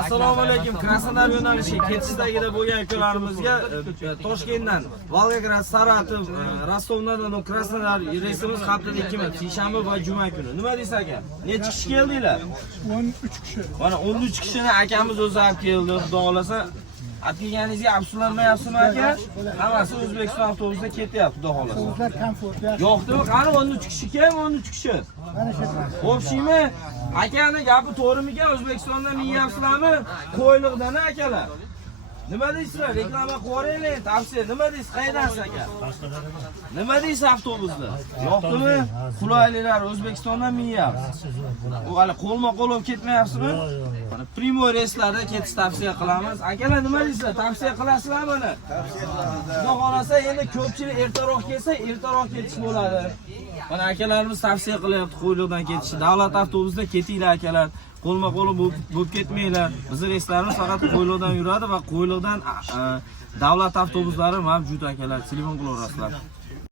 Assalomu alaykum. Krasnodar yo'nalishi ketishidagida bo'lgan ukamizga Toshkentdan Volgograd, Saratov, Rostovdan Krasnodar reysimiz haftada 2 marta, seshanba va juma kuni. Nima deysiz aka? Necha kishi keldinglar? 13 kishi. Mana 13 kishini akamiz o'zi olib keldi, xudo xolasa. Atganingizga afsuslanmayapsizmi aka? Hammasi O'zbekiston avtobusida ketyapti, xudo xolasa. Sizlar komfort yaxshi. Yo'qmi? Qani 13 kishi kim? 13 kishi. Mana shu. Xo'pshimi? Akani gapi to'g'rimikan? O'zbekistondan minyapsizlarmi? Qo'yliqdan akalar. Nima deysizlar? Reklama qo'yinglar, tavsiya. Nima deysiz? Qaydansiz aka? Nima deysiz avtobusda? Yo'qmi? Qulayliklar O'zbekistondan minyapsiz. U hali qo'lma-qo'l olib ketmayapsizmi? Mana Primoy reyslarda ketish tavsiya qilamiz. Akalar nima deysizlar? Tavsiya qilasizlarmi buni? Tavsiya qilamiz. Xudo xolasa endi ko'pchilik ertaroq kelsa, ertaroq ketish bo'ladi. Mana akalarimiz tavsiya qilyapti Qo'yliqdan ketishni. Davlat avtobusida ketinglar akalar. Qo'lma-qo'l bo'lib ketmanglar. Bizning reyslarimiz faqat Qo'yliqdan yuradi va Qo'yliqdan davlat avtobuslari mavjud akalar. Telefon qilaverasizlar.